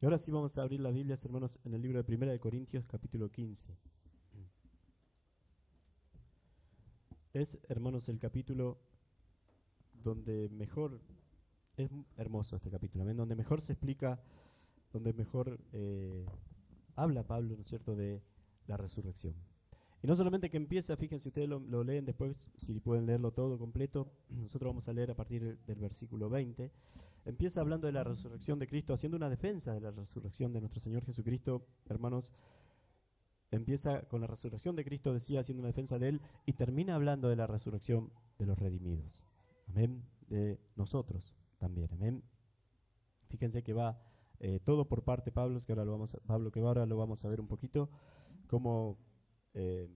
Y ahora sí vamos a abrir las Biblias, hermanos, en el libro de Primera de Corintios, capítulo 15. Es, hermanos, el capítulo donde mejor, es hermoso este capítulo, ¿ven? Donde mejor se explica, donde mejor habla Pablo, ¿no es cierto?, de la resurrección. Y no solamente que empieza, fíjense, ustedes lo leen después, si pueden leerlo todo completo, nosotros vamos a leer a partir del versículo 20. Empieza hablando de la resurrección de Cristo, haciendo una defensa de la resurrección de nuestro Señor Jesucristo, hermanos. Empieza con la resurrección de Cristo, decía, haciendo una defensa de Él, y termina hablando de la resurrección de los redimidos. Amén. De nosotros también. Amén. Fíjense que va todo por parte de Pablo, que ahora lo vamos a ver un poquito, cómo eh,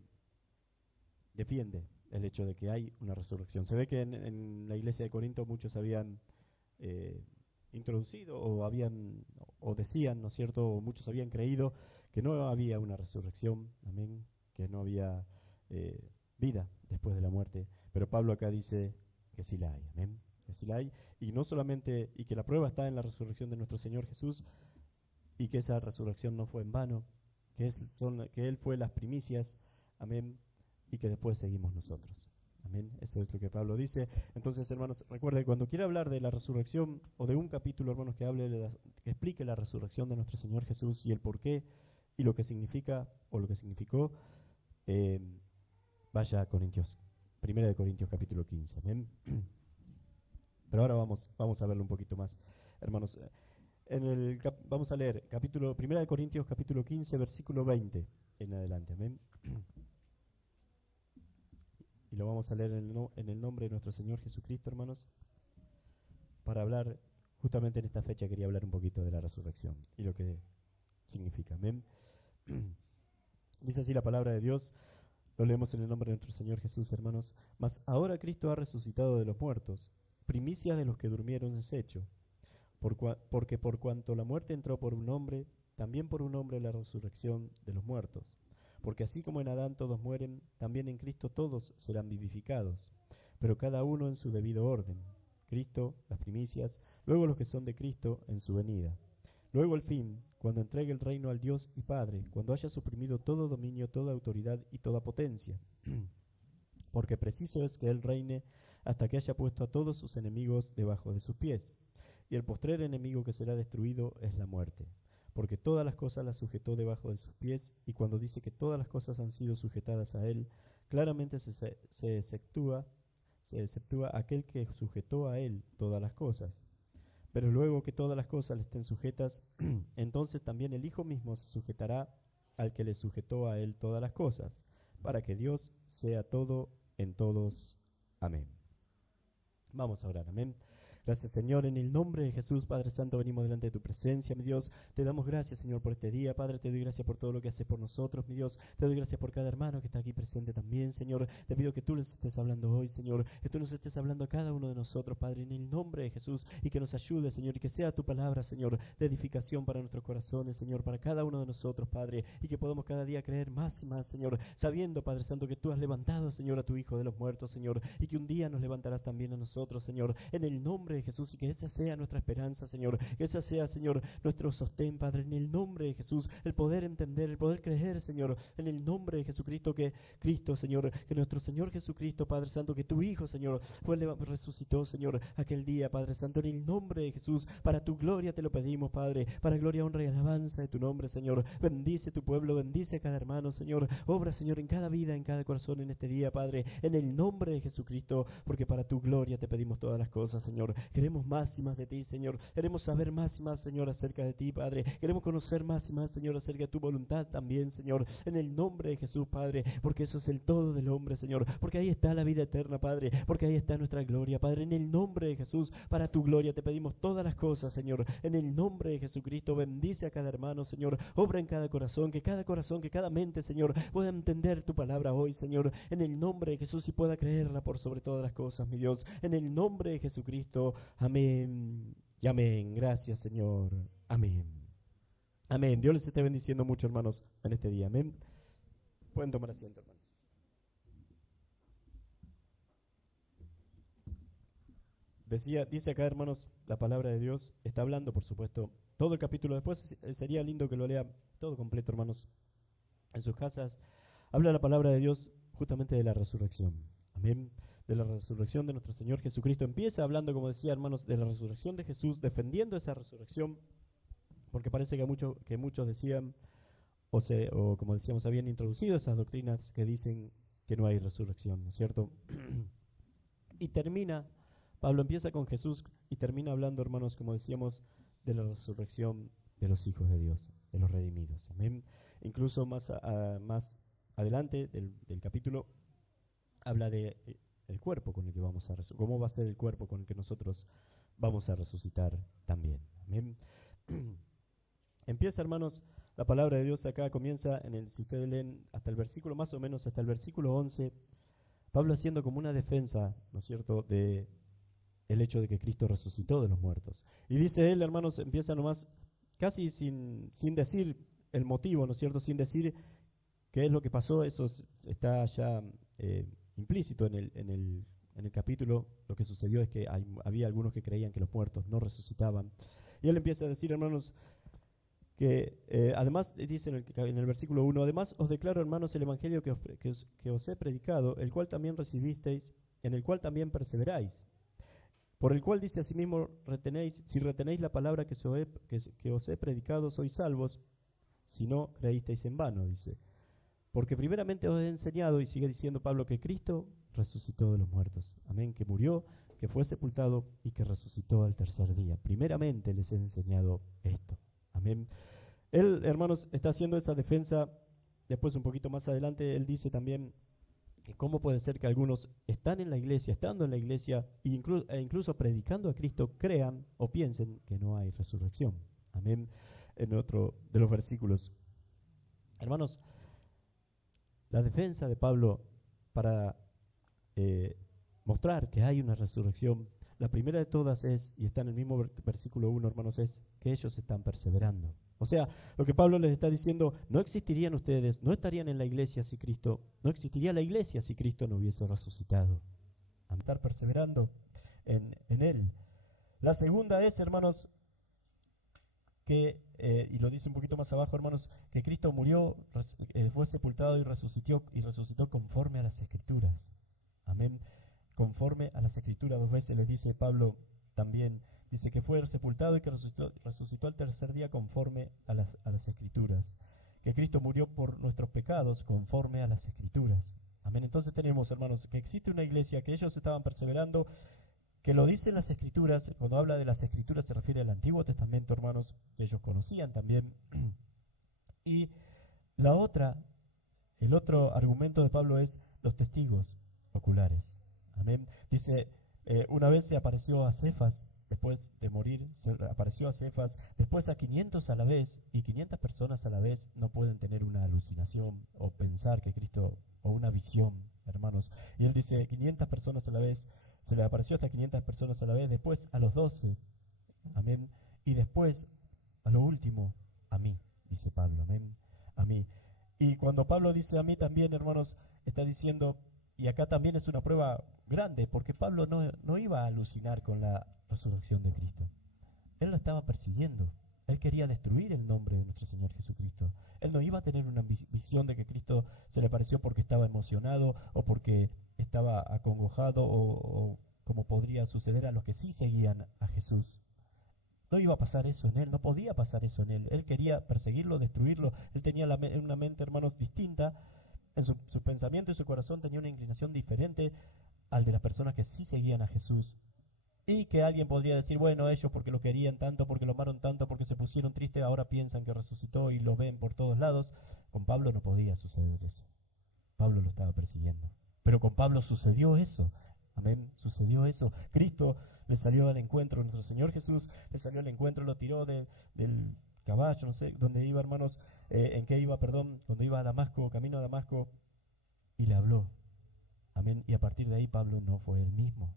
defiende el hecho de que hay una resurrección. Se ve que en la iglesia de Corinto muchos habían eh, introducido o decían, ¿no es cierto?, o muchos habían creído que no había una resurrección, amén, que no había vida después de la muerte. Pero Pablo acá dice que sí la hay, amén, que sí la hay, y no solamente, y que la prueba está en la resurrección de nuestro Señor Jesús, y que esa resurrección no fue en vano, que Él fue las primicias, amén, y que después seguimos nosotros. Amén. Eso es lo que Pablo dice. Entonces, hermanos, recuerden, cuando quiera hablar de la resurrección o de un capítulo, hermanos, que explique la resurrección de nuestro Señor Jesús y el porqué y lo que significa o lo que significó, eh, vaya a Corintios, Primera de Corintios capítulo 15. Amén. Pero ahora vamos a verlo un poquito más, hermanos. Vamos a leer Primera de Corintios capítulo 15, versículo 20 en adelante. Amén. Y lo vamos a leer en el nombre de nuestro Señor Jesucristo, hermanos, para hablar, justamente en esta fecha quería hablar un poquito de la resurrección y lo que significa. Amén. Dice así la palabra de Dios, lo leemos en el nombre de nuestro Señor Jesús, hermanos. Mas ahora Cristo ha resucitado de los muertos, primicia de los que durmieron es hecho, porque por cuanto la muerte entró por un hombre, también por un hombre la resurrección de los muertos. Porque así como en Adán todos mueren, también en Cristo todos serán vivificados, pero cada uno en su debido orden. Cristo, las primicias, luego los que son de Cristo en su venida. Luego el fin, cuando entregue el reino al Dios y Padre, cuando haya suprimido todo dominio, toda autoridad y toda potencia. Porque preciso es que Él reine hasta que haya puesto a todos sus enemigos debajo de sus pies. Y el postrer enemigo que será destruido es la muerte, porque todas las cosas las sujetó debajo de sus pies, y cuando dice que todas las cosas han sido sujetadas a Él, claramente se exceptúa aquel que sujetó a Él todas las cosas. Pero luego que todas las cosas le estén sujetas, entonces también el Hijo mismo se sujetará al que le sujetó a Él todas las cosas, para que Dios sea todo en todos. Amén. Vamos a orar, amén. Gracias, Señor, en el nombre de Jesús, Padre Santo, venimos delante de tu presencia, mi Dios. Te damos gracias, Señor, por este día. Padre, te doy gracias por todo lo que haces por nosotros, mi Dios. Te doy gracias por cada hermano que está aquí presente también, Señor. Te pido que tú les estés hablando hoy, Señor, que tú nos estés hablando a cada uno de nosotros, Padre, en el nombre de Jesús, y que nos ayude, Señor, y que sea tu palabra, Señor, de edificación para nuestros corazones, Señor, para cada uno de nosotros, Padre, y que podamos cada día creer más y más, Señor, sabiendo, Padre Santo, que tú has levantado, Señor, a tu Hijo de los muertos, Señor, y que un día nos levantarás también a nosotros, Señor, en el nombre de Jesús, y que esa sea nuestra esperanza, Señor, que esa sea, Señor, nuestro sostén, Padre, en el nombre de Jesús, el poder entender, el poder creer, Señor, en el nombre de Jesucristo, que Cristo, Señor, que nuestro Señor Jesucristo, Padre Santo, que tu Hijo, Señor, resucitó, Señor, aquel día, Padre Santo, en el nombre de Jesús, para tu gloria te lo pedimos, Padre, para gloria, honra y alabanza de tu nombre, Señor. Bendice tu pueblo, bendice a cada hermano, Señor, obra, Señor, en cada vida, en cada corazón, en este día, Padre, en el nombre de Jesucristo, porque para tu gloria te pedimos todas las cosas, Señor. Queremos más y más de ti, Señor. Queremos saber más y más, Señor, acerca de ti, Padre. Queremos conocer más y más, Señor, acerca de tu voluntad también, Señor, en el nombre de Jesús, Padre, porque eso es el todo del hombre, Señor, porque ahí está la vida eterna, Padre, porque ahí está nuestra gloria, Padre, en el nombre de Jesús, para tu gloria te pedimos todas las cosas, Señor, en el nombre de Jesucristo. Bendice a cada hermano, Señor, obra en cada corazón, que cada mente, Señor, pueda entender tu palabra hoy, Señor, en el nombre de Jesús, y pueda creerla por sobre todas las cosas, mi Dios, en el nombre de Jesucristo. Amén y amén. Gracias, Señor. Amén. Amén. Dios les esté bendiciendo mucho, hermanos, en este día. Amén. Pueden tomar asiento, hermanos. Dice acá, hermanos, la palabra de Dios está hablando, por supuesto, todo el capítulo. Después sería lindo que lo lea todo completo, hermanos, en sus casas. Habla la palabra de Dios justamente de la resurrección. Amén. De la resurrección de nuestro Señor Jesucristo. Empieza hablando, como decía, hermanos, de la resurrección de Jesús, defendiendo esa resurrección, porque parece que muchos decían, o como decíamos, habían introducido esas doctrinas que dicen que no hay resurrección, ¿no es cierto? Y Pablo empieza con Jesús y termina hablando, hermanos, como decíamos, de la resurrección de los hijos de Dios, de los redimidos. Amén. Incluso más adelante del capítulo habla de el cuerpo con el que vamos a resucitar, cómo va a ser el cuerpo con el que nosotros vamos a resucitar también. Amén. Empieza, hermanos, la palabra de Dios acá, comienza si ustedes leen hasta el versículo, más o menos hasta el versículo 11, Pablo haciendo como una defensa, ¿no es cierto?, de el hecho de que Cristo resucitó de los muertos. Y dice él, hermanos, empieza nomás casi sin decir el motivo, ¿no es cierto?, sin decir qué es lo que pasó. Eso está ya implícito en el capítulo. Lo que sucedió es que había algunos que creían que los muertos no resucitaban. Y él empieza a decir, hermanos, que además dice en el versículo 1, además os declaro, hermanos, el evangelio que os he predicado, el cual también recibisteis, en el cual también perseveráis, por el cual dice asimismo, si retenéis la palabra que os he predicado, sois salvos, si no creísteis en vano, dice. Porque primeramente os he enseñado, y sigue diciendo Pablo, que Cristo resucitó de los muertos. Amén, que murió, que fue sepultado y que resucitó al tercer día. Primeramente les he enseñado esto. Amén. Él, hermanos, está haciendo esa defensa. Después, un poquito más adelante, él dice también que cómo puede ser que algunos estando en la iglesia, e incluso predicando a Cristo, crean o piensen que no hay resurrección. Amén. En otro de los versículos. Hermanos, la defensa de Pablo para mostrar que hay una resurrección, la primera de todas es, y está en el mismo versículo 1, hermanos, es que ellos están perseverando. O sea, lo que Pablo les está diciendo, no existirían ustedes, no estarían en la iglesia si Cristo, no existiría la iglesia si Cristo no hubiese resucitado. A estar perseverando en Él. La segunda es, hermanos, y lo dice un poquito más abajo, hermanos, que Cristo murió, fue sepultado y resucitó conforme a las Escrituras. Amén. Conforme a las Escrituras, 2 veces les dice Pablo también, dice que fue sepultado y que resucitó al tercer día conforme a las Escrituras. Que Cristo murió por nuestros pecados conforme a las Escrituras. Amén. Entonces tenemos, hermanos, que existe una iglesia, que ellos estaban perseverando, que lo dicen las Escrituras. Cuando habla de las Escrituras se refiere al Antiguo Testamento, hermanos, que ellos conocían también. Y el otro argumento de Pablo es los testigos oculares. Amén. Dice, una vez se apareció a Cefas, después de morir, se apareció a Cefas, después a 500 a la vez, y 500 personas a la vez no pueden tener una alucinación o pensar que Cristo, o una visión, hermanos. Y él dice, 500 personas a la vez, se le apareció hasta 500 personas a la vez, después a los 12, amén, y después, a lo último, a mí, dice Pablo, amén, a mí. Y cuando Pablo dice a mí también, hermanos, está diciendo, y acá también es una prueba grande, porque Pablo no iba a alucinar con la resurrección de Cristo. Él lo estaba persiguiendo. Él quería destruir el nombre de nuestro Señor Jesucristo. Él no iba a tener una visión de que Cristo se le apareció porque estaba emocionado o porque estaba acongojado o como podría suceder a los que sí seguían a Jesús. No iba a pasar eso en él, no podía pasar eso en él. Él quería perseguirlo, destruirlo. Él tenía una mente, hermanos, distinta. En su pensamiento y su corazón tenía una inclinación diferente al de las personas que sí seguían a Jesús. Y que alguien podría decir, bueno, ellos porque lo querían tanto, porque lo amaron tanto, porque se pusieron tristes, ahora piensan que resucitó y lo ven por todos lados. Con Pablo no podía suceder eso. Pablo lo estaba persiguiendo. Pero con Pablo sucedió eso. Amén, sucedió eso. Cristo le salió al encuentro, nuestro Señor Jesús le salió al encuentro, lo tiró del caballo, no sé dónde iba, hermanos, cuando iba a Damasco, camino a Damasco, y le habló. Amén, y a partir de ahí Pablo no fue el mismo.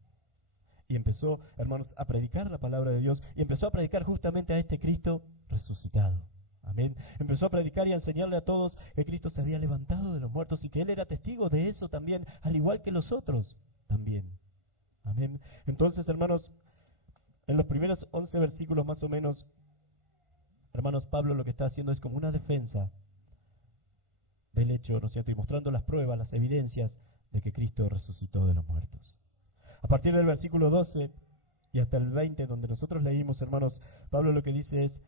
Y empezó, hermanos, a predicar la palabra de Dios, y empezó a predicar justamente a este Cristo resucitado. Amén. Empezó a predicar y a enseñarle a todos que Cristo se había levantado de los muertos y que Él era testigo de eso también, al igual que los otros también. Amén. Entonces, hermanos, en los primeros 11 versículos más o menos, hermanos, Pablo lo que está haciendo es como una defensa del hecho, ¿no es cierto? Y mostrando las pruebas, las evidencias de que Cristo resucitó de los muertos. A partir del versículo 12 y hasta el 20, donde nosotros leímos, hermanos, Pablo lo que dice es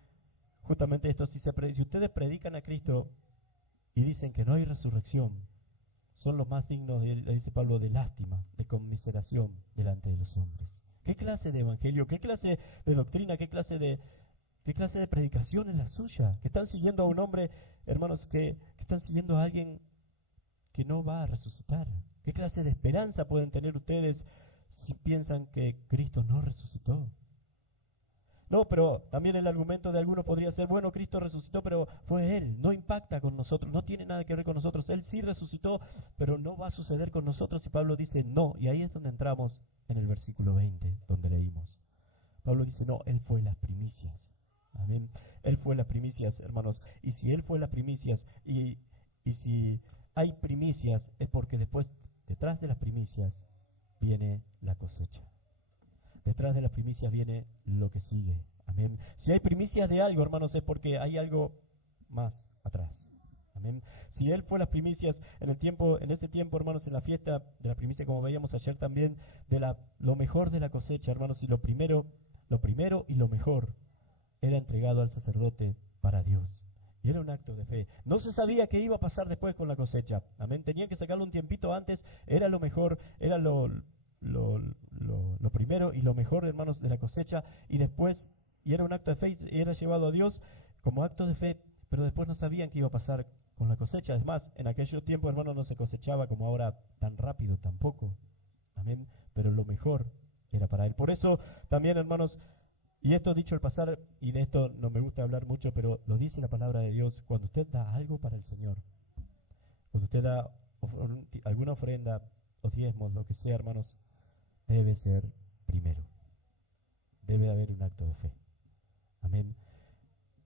justamente esto: si ustedes predican a Cristo y dicen que no hay resurrección, son los más dignos, le dice Pablo, de lástima, de conmiseración delante de los hombres. ¿Qué clase de evangelio, qué clase de doctrina, qué clase de predicación es la suya? Que están siguiendo a un hombre, hermanos, que están siguiendo a alguien que no va a resucitar. ¿Qué clase de esperanza pueden tener ustedes si piensan que Cristo no resucitó? No, pero también el argumento de algunos podría ser, bueno, Cristo resucitó, pero fue Él, no impacta con nosotros, no tiene nada que ver con nosotros. Él sí resucitó, pero no va a suceder con nosotros. Y Pablo dice, no, y ahí es donde entramos en el versículo 20, donde leímos. Pablo dice, no, Él fue las primicias. Amén. Él fue las primicias, hermanos. Y si Él fue las primicias, y si hay primicias, es porque después, detrás de las primicias, viene la cosecha. Detrás de las primicias viene lo que sigue. Amén. Si hay primicias de algo, hermanos, es porque hay algo más atrás. Amén. Si Él fue las primicias en ese tiempo, hermanos, en la fiesta de la primicia, como veíamos ayer también, lo mejor de la cosecha, hermanos, y lo primero y lo mejor era entregado al sacerdote para Dios. Y era un acto de fe. No se sabía qué iba a pasar después con la cosecha. Amén. Tenían que sacarlo un tiempito antes. Era lo mejor, era lo primero y lo mejor, hermanos, de la cosecha. Y después, y era un acto de fe, y era llevado a Dios como acto de fe. Pero después no sabían qué iba a pasar con la cosecha. Es más, en aquellos tiempos, hermanos, no se cosechaba como ahora tan rápido tampoco. Amén. Pero lo mejor era para Él. Por eso también, hermanos, y esto dicho al pasar, y de esto no me gusta hablar mucho, pero lo dice la palabra de Dios: cuando usted da algo para el Señor, cuando usted da alguna ofrenda o diezmos, lo que sea, hermanos, debe ser primero. Debe haber un acto de fe. Amén.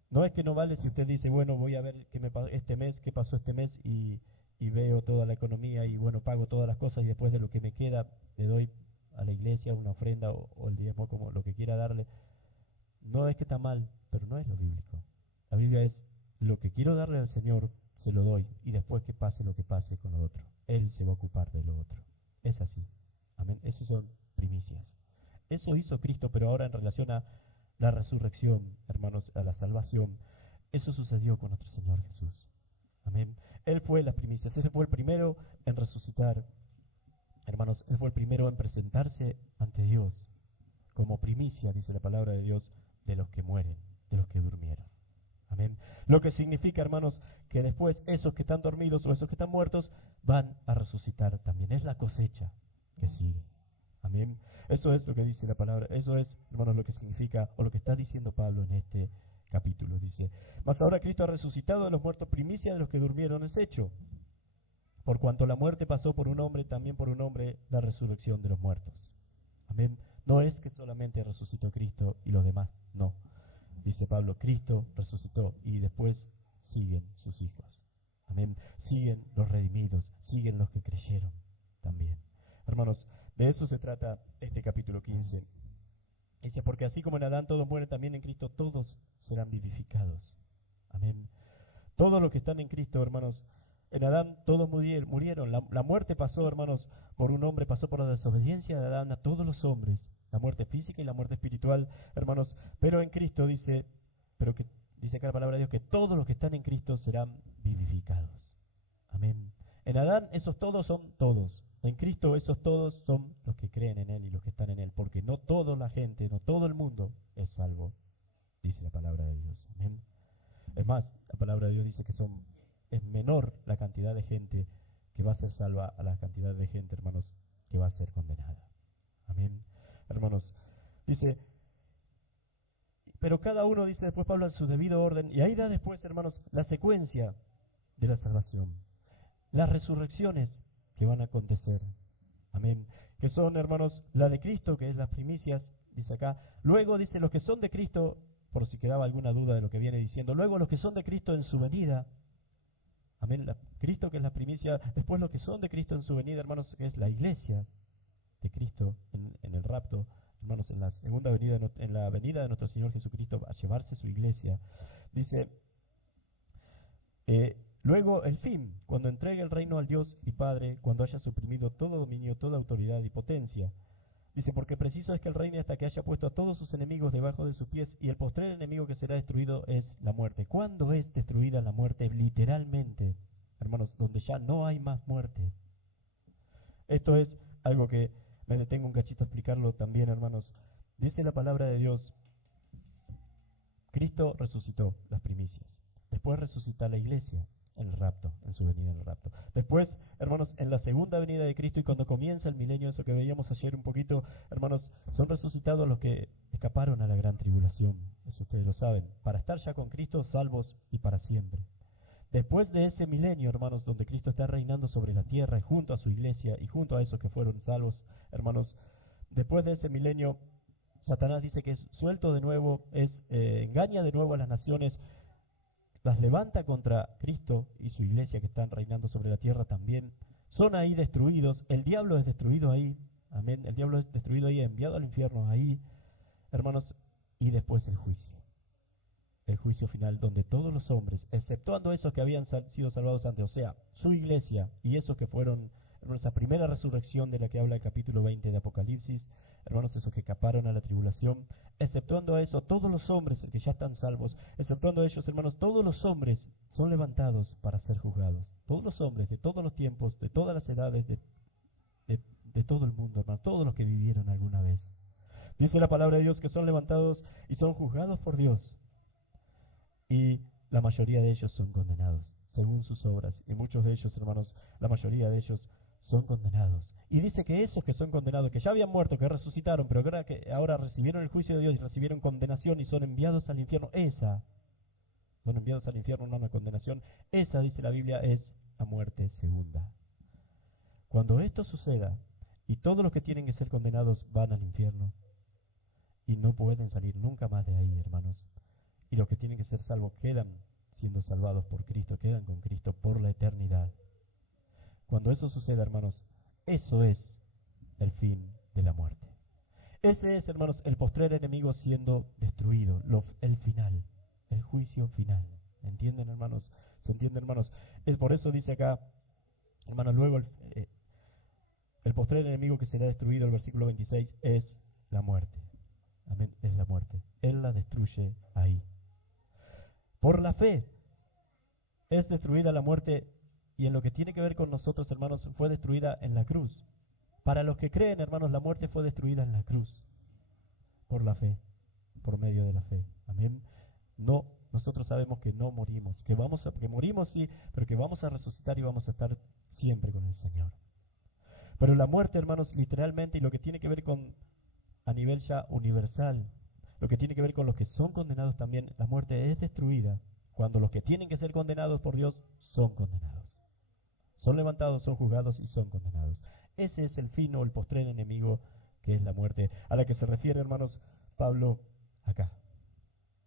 No es que no vale si usted dice, bueno, voy a ver qué pasó este mes y veo toda la economía y bueno, pago todas las cosas y después de lo que me queda le doy a la iglesia una ofrenda o el diezmo, como lo que quiera darle. No es que está mal, pero no es lo bíblico. La Biblia es: lo que quiero darle al Señor, se lo doy, y después que pase lo que pase con lo otro, Él se va a ocupar de lo otro. Es así. Amén. Esos son primicias. Eso hizo Cristo, pero ahora en relación a la resurrección, hermanos, a la salvación, eso sucedió con nuestro Señor Jesús. Amén. Él fue las primicias. Él fue el primero en resucitar. Hermanos, Él fue el primero en presentarse ante Dios como primicia, dice la palabra de Dios, de los que mueren, de los que durmieron. Amén. Lo que significa, hermanos, que después esos que están dormidos o esos que están muertos van a resucitar también. Es la cosecha que sigue. Amén. Eso es lo que dice la palabra. Eso es, hermanos, lo que significa, o lo que está diciendo Pablo en este capítulo. Dice: mas ahora Cristo ha resucitado de los muertos, primicia de los que durmieron es hecho. Por cuanto la muerte pasó por un hombre, también por un hombre la resurrección de los muertos. Amén. No es que solamente resucitó Cristo y los demás no. Dice Pablo: Cristo resucitó y después siguen sus hijos. Amén. Siguen los redimidos, siguen los que creyeron también. Hermanos, de eso se trata este capítulo 15. Dice: porque así como en Adán todos mueren, también en Cristo todos serán vivificados. Amén. Todos los que están en Cristo, hermanos, en Adán todos murieron. La muerte pasó, hermanos, por un hombre, pasó por la desobediencia de Adán a todos los hombres. La muerte física y la muerte espiritual, hermanos. Pero en Cristo dice acá la palabra de Dios, que todos los que están en Cristo serán vivificados. Amén. En Adán esos todos son todos. En Cristo esos todos son los que creen en Él y los que están en Él. Porque no toda la gente, no todo el mundo es salvo, dice la palabra de Dios. Amén. Es más, la palabra de Dios dice que es menor la cantidad de gente que va a ser salva a la cantidad de gente, hermanos, que va a ser condenada. Amén. Hermanos, dice: pero cada uno, dice después Pablo, en su debido orden, y ahí da después, hermanos, la secuencia de la salvación, las resurrecciones que van a acontecer. Amén. Que son, hermanos, la de Cristo, que es las primicias, dice acá. Luego dice: los que son de Cristo, por si quedaba alguna duda de lo que viene diciendo, luego los que son de Cristo en su venida. Amén. Cristo, que es la primicia. Después los que son de Cristo en su venida, hermanos, que es la iglesia de Cristo en el rapto, hermanos, en la segunda venida, en la venida de nuestro Señor Jesucristo a llevarse su iglesia, dice, luego el fin, cuando entregue el reino al Dios y Padre, cuando haya suprimido todo dominio, toda autoridad y potencia. Dice, porque preciso es que él reine hasta que haya puesto a todos sus enemigos debajo de sus pies, y el postrer enemigo que será destruido es la muerte. ¿Cuándo es destruida la muerte? Literalmente, hermanos, donde ya no hay más muerte. Esto es algo que me detengo un cachito a explicarlo también, hermanos. Dice la palabra de Dios, Cristo resucitó las primicias. Después resucita la iglesia en el rapto, en su venida en el rapto. Después, hermanos, en la segunda venida de Cristo y cuando comienza el milenio, eso que veíamos ayer un poquito, hermanos, son resucitados los que escaparon a la gran tribulación. Eso ustedes lo saben. Para estar ya con Cristo, salvos y para siempre. Después de ese milenio, hermanos, donde Cristo está reinando sobre la tierra y junto a su iglesia y junto a esos que fueron salvos, hermanos, después de ese milenio, Satanás dice que es suelto de nuevo, engaña de nuevo a las naciones, las levanta contra Cristo y su iglesia que están reinando sobre la tierra también. Son ahí destruidos, el diablo es destruido ahí, amén, el diablo es destruido ahí, enviado al infierno ahí, hermanos, y después el juicio final donde todos los hombres, exceptuando esos que habían sido salvados antes, o sea, su iglesia y esos que fueron, hermanos, esa primera resurrección de la que habla el capítulo 20 de Apocalipsis, hermanos, esos que escaparon a la tribulación, exceptuando a eso, todos los hombres que ya están salvos, exceptuando a ellos, hermanos, todos los hombres son levantados para ser juzgados. Todos los hombres, de todos los tiempos, de todas las edades, de todo el mundo, hermanos, todos los que vivieron alguna vez. Dice la palabra de Dios que son levantados y son juzgados por Dios. Y la mayoría de ellos son condenados, según sus obras. Y muchos de ellos, hermanos, la mayoría de ellos son condenados. Y dice que esos que son condenados, que ya habían muerto, que resucitaron, pero que ahora recibieron el juicio de Dios y recibieron condenación y son enviados al infierno, son enviados al infierno, no a una condenación, esa, dice la Biblia, es la muerte segunda. Cuando esto suceda, y todos los que tienen que ser condenados van al infierno, y no pueden salir nunca más de ahí, hermanos, y los que tienen que ser salvos quedan siendo salvados por Cristo, quedan con Cristo por la eternidad. Cuando eso suceda, hermanos, eso es el fin de la muerte. Ese es, hermanos, el postrer enemigo siendo destruido, el final, el juicio final. ¿Entienden, hermanos? ¿Se entiende, hermanos? Es por eso dice acá, hermanos, luego el postrer enemigo que será destruido, el versículo 26, es la muerte. Amén, es la muerte. Él la destruye ahí. Por la fe es destruida la muerte y en lo que tiene que ver con nosotros, hermanos, fue destruida en la cruz. Para los que creen, hermanos, la muerte fue destruida en la cruz. Por la fe, por medio de la fe. Amén. No, nosotros sabemos que no morimos, que morimos sí, pero que vamos a resucitar y vamos a estar siempre con el Señor. Pero la muerte, hermanos, literalmente, y lo que tiene que ver con a nivel ya universal, lo que tiene que ver con los que son condenados también, la muerte es destruida cuando los que tienen que ser condenados por Dios son condenados. Son levantados, son juzgados y son condenados. Ese es el fin o el postrer enemigo que es la muerte, a la que se refiere, hermanos, Pablo acá.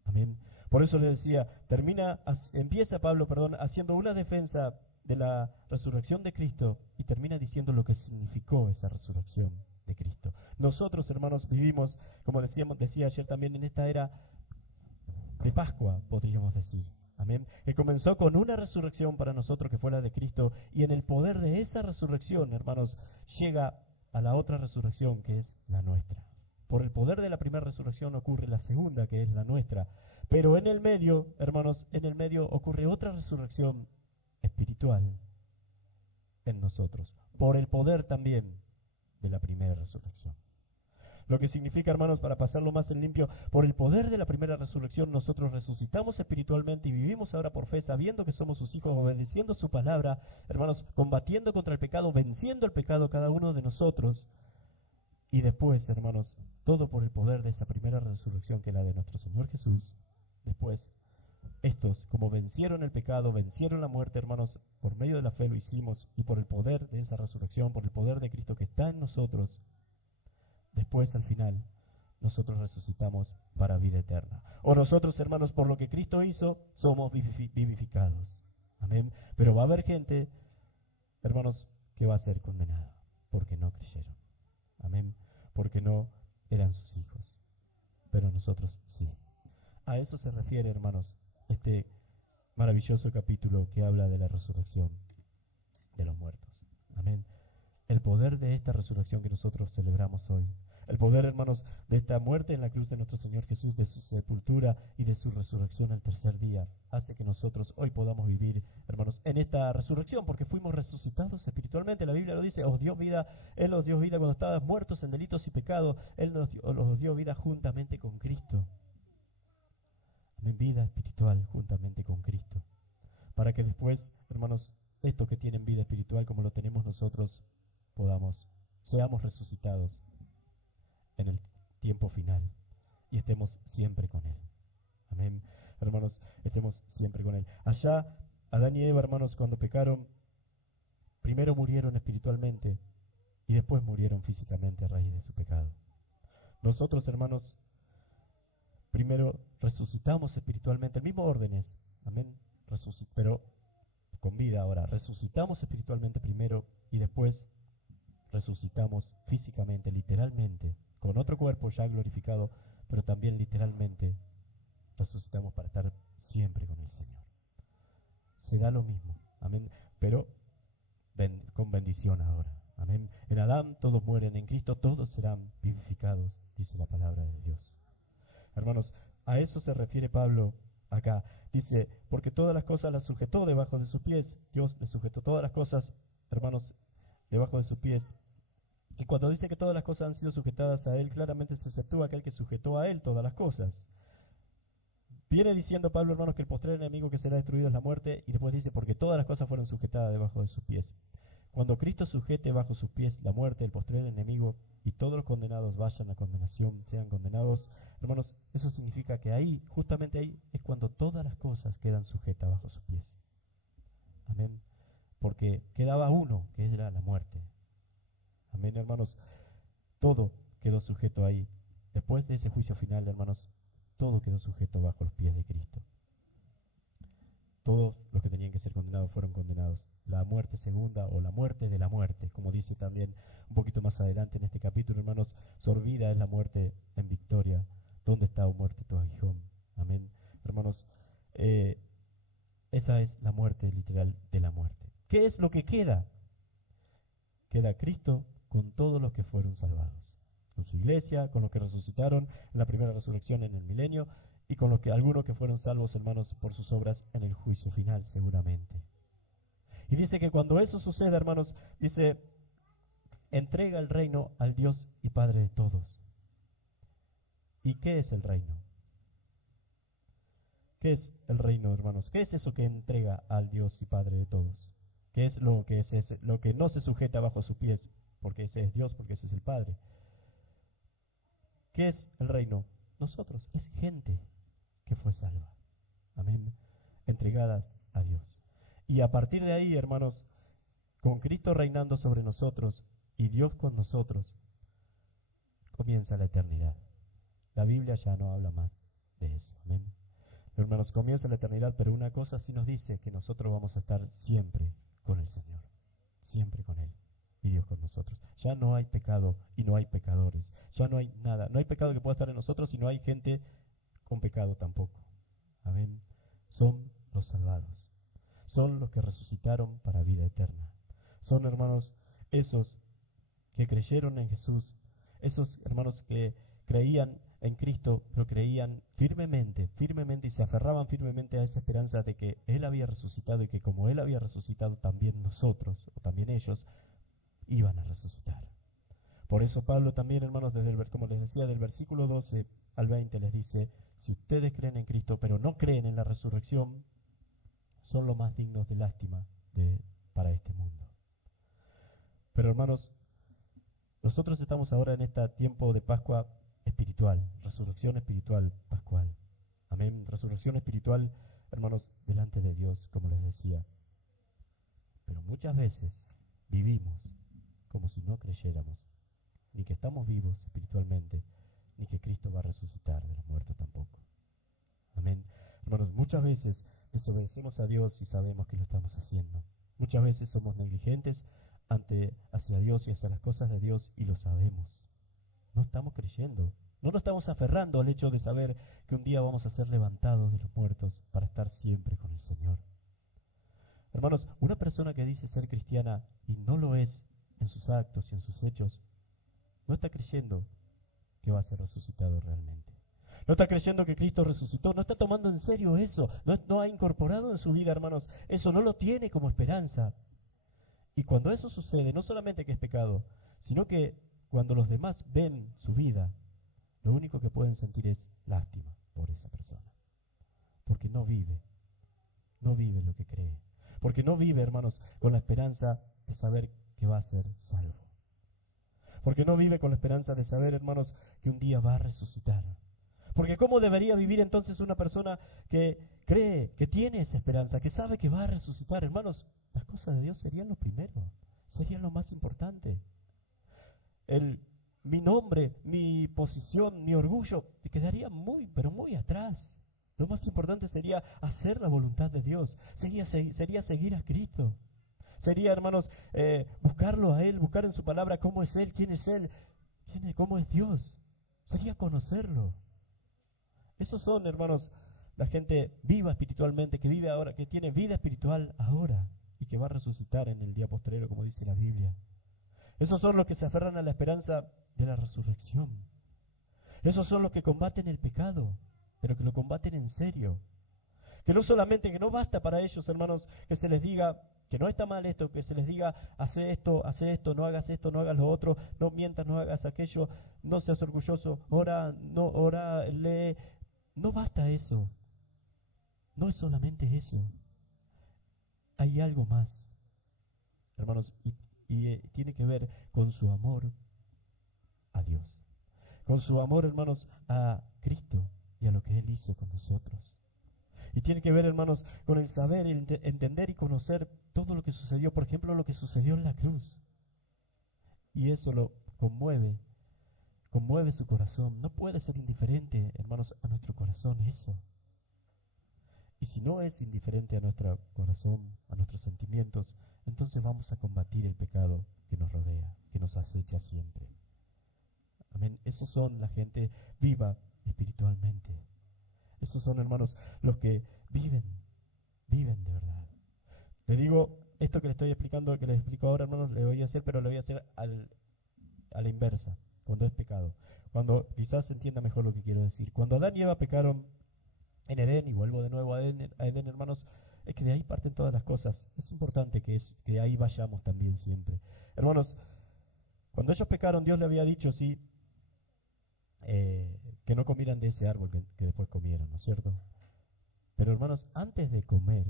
Amén. Por eso le decía, empieza Pablo, haciendo una defensa de la resurrección de Cristo y termina diciendo lo que significó esa resurrección de Cristo. Nosotros, hermanos, vivimos, como decía ayer también, en esta era de Pascua, podríamos decir. Amén. Que comenzó con una resurrección para nosotros que fue la de Cristo, y en el poder de esa resurrección, hermanos, llega a la otra resurrección que es la nuestra. Por el poder de la primera resurrección ocurre la segunda, que es la nuestra. Pero en el medio, hermanos, en el medio ocurre otra resurrección espiritual en nosotros, por el poder también de la primera resurrección. Lo que significa, hermanos, para pasarlo más en limpio, por el poder de la primera resurrección nosotros resucitamos espiritualmente y vivimos ahora por fe, sabiendo que somos sus hijos, obedeciendo su palabra, hermanos, combatiendo contra el pecado, venciendo el pecado cada uno de nosotros. Y después, hermanos, todo por el poder de esa primera resurrección que es la de nuestro Señor Jesús. Después, estos, como vencieron el pecado, vencieron la muerte, hermanos, por medio de la fe lo hicimos, y por el poder de esa resurrección, por el poder de Cristo que está en nosotros, después, al final, nosotros resucitamos para vida eterna. O nosotros, hermanos, por lo que Cristo hizo, somos vivificados. Amén. Pero va a haber gente, hermanos, que va a ser condenada porque no creyeron. Amén. Porque no eran sus hijos, pero nosotros sí. A eso se refiere, hermanos, este maravilloso capítulo que habla de la resurrección de los muertos. Amén. El poder de esta resurrección que nosotros celebramos hoy. El poder, hermanos, de esta muerte en la cruz de nuestro Señor Jesús, de su sepultura y de su resurrección al tercer día, hace que nosotros hoy podamos vivir, hermanos, en esta resurrección, porque fuimos resucitados espiritualmente. La Biblia lo dice, os dio vida, Él os dio vida cuando estabas muertos en delitos y pecados, Él os dio vida juntamente con Cristo. Amén, vida espiritual juntamente con Cristo. Para que después, hermanos, estos que tienen vida espiritual como lo tenemos nosotros, seamos resucitados en el tiempo final y estemos siempre con Él. Amén. Hermanos, estemos siempre con Él. Allá, Adán y Eva, hermanos, cuando pecaron, primero murieron espiritualmente y después murieron físicamente a raíz de su pecado. Nosotros, hermanos, primero resucitamos espiritualmente, el mismo orden es, amén, pero con vida ahora. Resucitamos espiritualmente primero y después resucitamos físicamente, literalmente, con otro cuerpo ya glorificado, pero también literalmente resucitamos para estar siempre con el Señor. Se da lo mismo, amén, pero con bendición ahora, amén. En Adán todos mueren, en Cristo todos serán vivificados, dice la palabra de Dios. Hermanos, a eso se refiere Pablo acá. Dice, porque todas las cosas las sujetó debajo de sus pies. Dios le sujetó todas las cosas, hermanos, debajo de sus pies. Y cuando dice que todas las cosas han sido sujetadas a Él, claramente se exceptúa aquel que sujetó a Él todas las cosas. Viene diciendo Pablo, hermanos, que el postrer enemigo que será destruido es la muerte, y después dice, porque todas las cosas fueron sujetadas debajo de sus pies. Cuando Cristo sujete bajo sus pies la muerte, el postrer enemigo, y todos los condenados vayan a condenación, sean condenados, hermanos, eso significa que ahí, justamente ahí, es cuando todas las cosas quedan sujetas bajo sus pies. Amén. Porque quedaba uno, que era la muerte. Amén, hermanos. Todo quedó sujeto ahí. Después de ese juicio final, hermanos, todo quedó sujeto bajo los pies de Cristo. Todos los que tenían que ser condenados fueron condenados. La muerte segunda o la muerte de la muerte, como dice también un poquito más adelante en este capítulo, hermanos, sorbida es la muerte en victoria. ¿Dónde está, oh muerte, tu aguijón? Amén. Hermanos, esa es la muerte literal de la muerte. ¿Qué es lo que queda? Queda Cristo con todos los que fueron salvados, con su iglesia, con los que resucitaron en la primera resurrección en el milenio y con los que algunos que fueron salvos, hermanos, por sus obras en el juicio final, seguramente. Y dice que cuando eso suceda, hermanos, dice, entrega el reino al Dios y Padre de todos. ¿Y qué es el reino? ¿Qué es el reino, hermanos? ¿Qué es eso que entrega al Dios y Padre de todos? ¿Qué es lo que no se sujeta bajo sus pies? Porque ese es Dios, porque ese es el Padre. ¿Qué es el reino? Nosotros, es gente que fue salva. Amén. Entregadas a Dios. Y a partir de ahí, hermanos, con Cristo reinando sobre nosotros y Dios con nosotros, comienza la eternidad. La Biblia ya no habla más de eso. Amén. Hermanos, comienza la eternidad, pero una cosa sí nos dice, que nosotros vamos a estar siempre con el Señor. Siempre con Él. Y Dios con nosotros. Ya no hay pecado y no hay pecadores. Ya no hay nada. No hay pecado que pueda estar en nosotros y no hay gente con pecado tampoco. Amén. Son los salvados. Son los que resucitaron para vida eterna. Son, hermanos, esos que creyeron en Jesús. Esos hermanos que creían en Cristo, pero creían firmemente y se aferraban firmemente a esa esperanza de que Él había resucitado y que como Él había resucitado, también nosotros, o también ellos, iban a resucitar. Por eso Pablo también, hermanos, como les decía, del versículo 12 al 20 les dice, si ustedes creen en Cristo, pero no creen en la resurrección, son los más dignos de lástima para este mundo. Pero, hermanos, nosotros estamos ahora en este tiempo de Pascua espiritual, resurrección espiritual pascual. Amén. Resurrección espiritual, hermanos, delante de Dios, como les decía. Pero muchas veces vivimos como si no creyéramos, ni que estamos vivos espiritualmente, ni que Cristo va a resucitar de los muertos tampoco. Amén. Hermanos, muchas veces desobedecemos a Dios y sabemos que lo estamos haciendo. Muchas veces somos negligentes hacia Dios y hacia las cosas de Dios y lo sabemos. no estamos creyendo. No nos estamos aferrando al hecho de saber que un día vamos a ser levantados de los muertos para estar siempre con el Señor. Hermanos, una persona que dice ser cristiana y no lo es en sus actos y en sus hechos, no está creyendo que va a ser resucitado realmente. No está creyendo que Cristo resucitó, no está tomando en serio eso, no ha incorporado en su vida, hermanos, eso no lo tiene como esperanza. Y cuando eso sucede, no solamente que es pecado, sino que cuando los demás ven su vida, lo único que pueden sentir es lástima por esa persona. Porque no vive lo que cree. Porque no vive, hermanos, con la esperanza de saber que va a ser salvo. Porque no vive con la esperanza de saber, hermanos, que un día va a resucitar. Porque ¿cómo debería vivir entonces una persona que cree, que tiene esa esperanza, que sabe que va a resucitar? Hermanos, las cosas de Dios serían lo primero, serían lo más importante. Mi nombre, mi posición, mi orgullo, quedaría muy, pero muy atrás. Lo más importante sería hacer la voluntad de Dios, sería seguir a Cristo. Sería, hermanos, buscarlo a Él, buscar en su palabra cómo es Él, quién es Él, cómo es Dios. Sería conocerlo. Esos son, hermanos, la gente viva espiritualmente, que vive ahora, que tiene vida espiritual ahora y que va a resucitar en el día postrero, como dice la Biblia. Esos son los que se aferran a la esperanza de la resurrección. Esos son los que combaten el pecado, pero que lo combaten en serio. Que no solamente, que no basta para ellos, hermanos, que se les diga que no está mal esto, que se les diga, hace esto, no hagas esto, no hagas lo otro, no mientas, no hagas aquello, no seas orgulloso, ora, lee. No basta eso. No es solamente eso. Hay algo más, hermanos, y tiene que ver con su amor a Dios. Con su amor, hermanos, a Cristo y a lo que Él hizo con nosotros. Y tiene que ver, hermanos, con el saber, entender y conocer todo lo que sucedió. Por ejemplo, lo que sucedió en la cruz. Y eso lo conmueve su corazón. No puede ser indiferente, hermanos, a nuestro corazón eso. Y si no es indiferente a nuestro corazón, a nuestros sentimientos, entonces vamos a combatir el pecado que nos rodea, que nos acecha siempre. Amén. Esos son la gente viva espiritualmente. Esos son, hermanos, los que viven de verdad. Le digo, esto que le estoy explicando, que les explico ahora, hermanos, le voy a hacer, pero le voy a hacer a la inversa, cuando es pecado. Cuando quizás se entienda mejor lo que quiero decir. Cuando Adán y Eva pecaron en Edén, y vuelvo de nuevo a Edén, hermanos, es que de ahí parten todas las cosas. Es importante que de ahí vayamos también siempre. Hermanos, cuando ellos pecaron, Dios le había dicho, sí, que no comieran de ese árbol que después comieron, ¿no es cierto? Pero hermanos, antes de comer,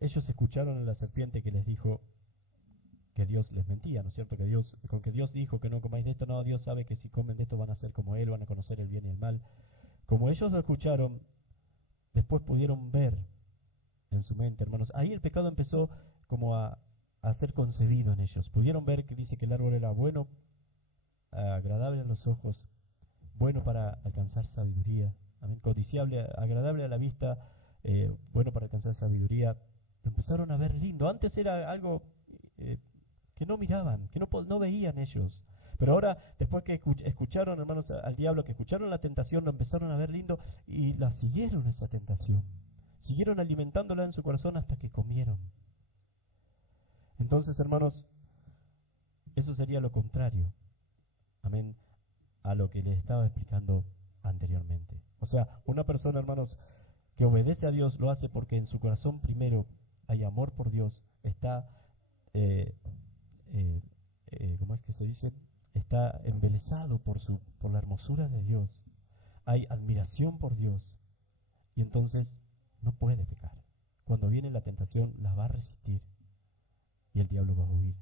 ellos escucharon a la serpiente que les dijo que Dios les mentía, ¿no es cierto? Con que Dios dijo que no comáis de esto, no, Dios sabe que si comen de esto van a ser como Él, van a conocer el bien y el mal. Como ellos lo escucharon, después pudieron ver en su mente, hermanos. Ahí el pecado empezó como a ser concebido en ellos. Pudieron ver que dice que el árbol era bueno, agradable a los ojos, bueno para alcanzar sabiduría, amén, codiciable, agradable a la vista, bueno para alcanzar sabiduría. Lo empezaron a ver lindo. Antes era algo que no miraban, que no veían ellos. Pero ahora, después que escucharon, hermanos, al diablo, que escucharon la tentación, lo empezaron a ver lindo y la siguieron esa tentación. Siguieron alimentándola en su corazón hasta que comieron. Entonces, hermanos, eso sería lo contrario, amén, a lo que les estaba explicando anteriormente. O sea, una persona, hermanos, que obedece a Dios lo hace porque en su corazón primero hay amor por Dios, está, ¿cómo es que se dice? Está embelesado por la hermosura de Dios, hay admiración por Dios, y entonces no puede pecar. Cuando viene la tentación, la va a resistir y el diablo va a huir.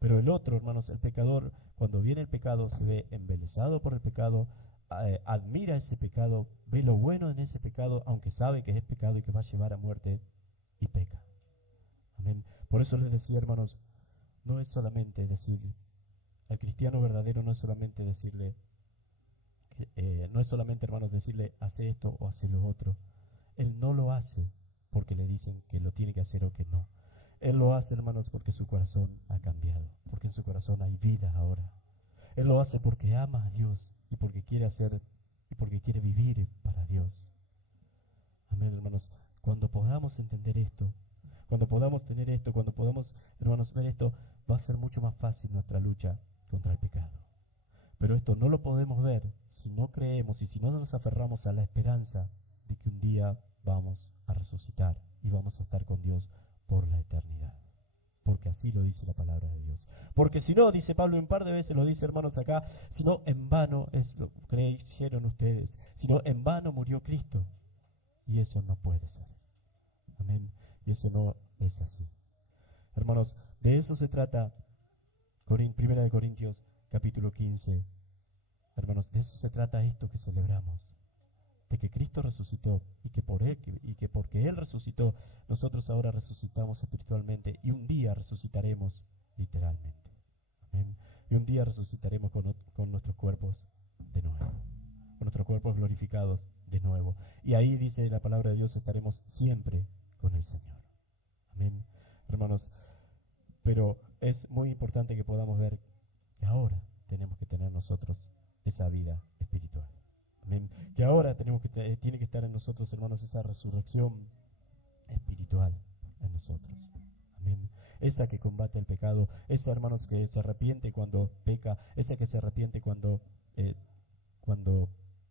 Pero el otro, hermanos, el pecador, cuando viene el pecado, se ve embelesado por el pecado, admira ese pecado, ve lo bueno en ese pecado, aunque sabe que es pecado y que va a llevar a muerte, y peca. Amén. Por eso les decía, hermanos, no es solamente decir, al cristiano verdadero no es solamente decirle, no es solamente, hermanos, decirle, hace esto o hace lo otro. Él no lo hace porque le dicen que lo tiene que hacer o que no. Él lo hace, hermanos, porque su corazón ha cambiado, porque en su corazón hay vida ahora. Él lo hace porque ama a Dios y porque quiere hacer y porque quiere vivir para Dios. Amén, hermanos. Cuando podamos entender esto, cuando podamos tener esto, cuando podamos, hermanos, ver esto, va a ser mucho más fácil nuestra lucha contra el pecado. Pero esto no lo podemos ver si no creemos y si no nos aferramos a la esperanza de que un día vamos a resucitar y vamos a estar con Dios por la eternidad. Porque así lo dice la palabra de Dios. Porque si no, dice Pablo un par de veces, lo dice hermanos acá, si no en vano es lo que creyeron ustedes, si no en vano murió Cristo. Y eso no puede ser. Amén. Y eso no es así. Hermanos, de eso se trata Primera de Corintios capítulo 15. Hermanos, de eso se trata esto que celebramos. De que Cristo resucitó y que porque Él resucitó, nosotros ahora resucitamos espiritualmente y un día resucitaremos literalmente. Amén. Y un día resucitaremos con nuestros cuerpos de nuevo, con nuestros cuerpos glorificados de nuevo. Y ahí dice la palabra de Dios, estaremos siempre con el Señor. Amén. Hermanos, pero es muy importante que podamos ver que ahora tenemos que tener nosotros esa vida espiritual. Amén. Que ahora tiene que estar en nosotros, hermanos, esa resurrección espiritual en nosotros. Amén. Esa que combate el pecado, esa, hermanos, que se arrepiente cuando peca, esa que se arrepiente cuando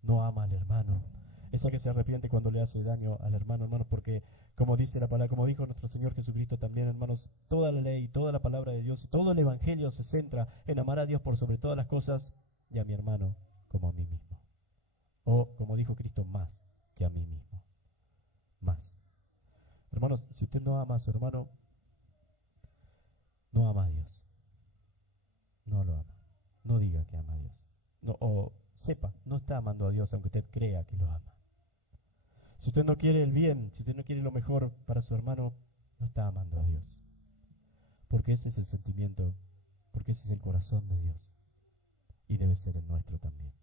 no ama al hermano, esa que se arrepiente cuando le hace daño al hermano, hermanos, porque como dice la palabra, como dijo nuestro Señor Jesucristo también, hermanos, toda la ley, toda la palabra de Dios y todo el evangelio se centra en amar a Dios por sobre todas las cosas y a mi hermano como a mí mismo. O como dijo Cristo, más que a mí mismo. Más. Hermanos, si usted no ama a su hermano, no ama a Dios. No lo ama. No diga que ama a Dios. No, o sepa, no está amando a Dios aunque usted crea que lo ama. Si usted no quiere el bien, si usted no quiere lo mejor para su hermano, no está amando a Dios. Porque ese es el sentimiento, porque ese es el corazón de Dios. Y debe ser el nuestro también.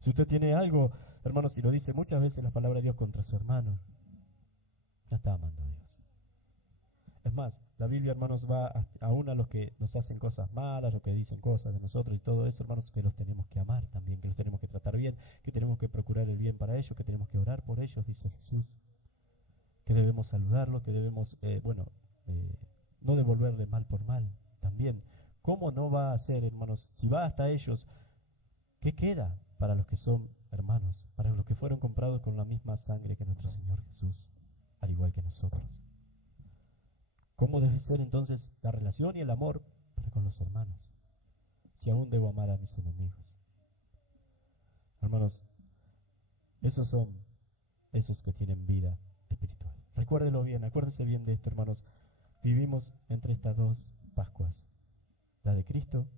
Si usted tiene algo, hermanos, y lo dice muchas veces la palabra de Dios contra su hermano, no está amando a Dios. Es más, la Biblia, hermanos, va aún a los que nos hacen cosas malas, los que dicen cosas de nosotros y todo eso, hermanos, que los tenemos que amar también, que los tenemos que tratar bien, que tenemos que procurar el bien para ellos, que tenemos que orar por ellos, dice Jesús, que debemos saludarlos, que debemos, no devolverle mal por mal también. ¿Cómo no va a ser, hermanos, si va hasta ellos, qué queda para los que son hermanos, para los que fueron comprados con la misma sangre que nuestro Señor Jesús, al igual que nosotros? ¿Cómo debe ser entonces la relación y el amor para con los hermanos? Si aún debo amar a mis enemigos. Hermanos, esos son esos que tienen vida espiritual. Recuérdelo bien, acuérdese bien de esto, hermanos. Vivimos entre estas dos Pascuas, la de Cristo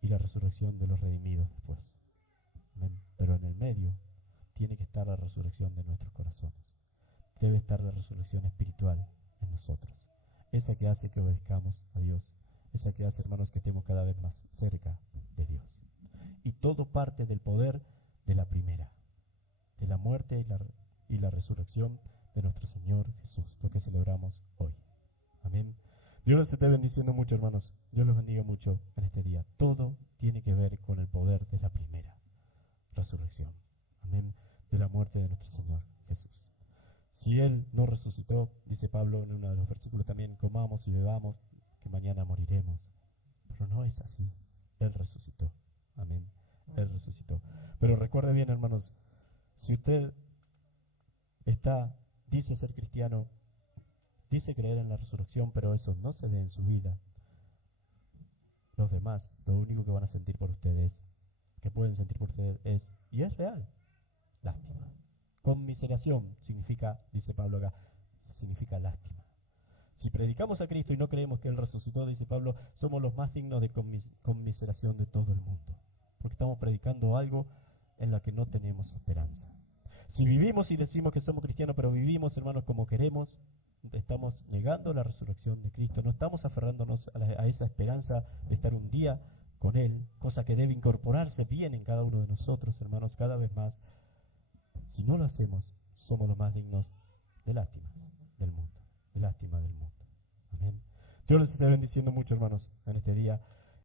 y la resurrección de los redimidos después. Amén. Pero en el medio tiene que estar la resurrección de nuestros corazones. Debe estar la resurrección espiritual en nosotros. Esa que hace que obedezcamos a Dios. Esa que hace, hermanos, que estemos cada vez más cerca de Dios. Y todo parte del poder de la primera, de la muerte y la resurrección de nuestro Señor Jesús, lo que celebramos hoy. Amén. Dios les esté bendiciendo mucho, hermanos. Dios los bendiga mucho en este día. Todo tiene que ver con el poder de la primera resurrección. Amén. De la muerte de nuestro Señor Jesús. Si Él no resucitó, dice Pablo en uno de los versículos también, comamos y bebamos, que mañana moriremos. Pero no es así. Él resucitó. Amén. Él resucitó. Pero recuerde bien, hermanos, si usted dice ser cristiano, dice creer en la resurrección, pero eso no se ve en su vida, los demás, lo único que van a sentir por ustedes, que pueden sentir por ustedes y es real, lástima. Conmiseración significa, dice Pablo acá, significa lástima. Si predicamos a Cristo y no creemos que Él resucitó, dice Pablo, somos los más dignos de conmiseración de todo el mundo. Porque estamos predicando algo en lo que no tenemos esperanza. Si vivimos y decimos que somos cristianos, pero vivimos, hermanos, como queremos, estamos negando la resurrección de Cristo. No estamos aferrándonos a esa esperanza de estar un día con Él, cosa que debe incorporarse bien en cada uno de nosotros, hermanos, cada vez más. Si no lo hacemos, somos los más dignos de lástimas del mundo, de lástima del mundo. Amén. Dios les esté bendiciendo mucho, hermanos, en este día.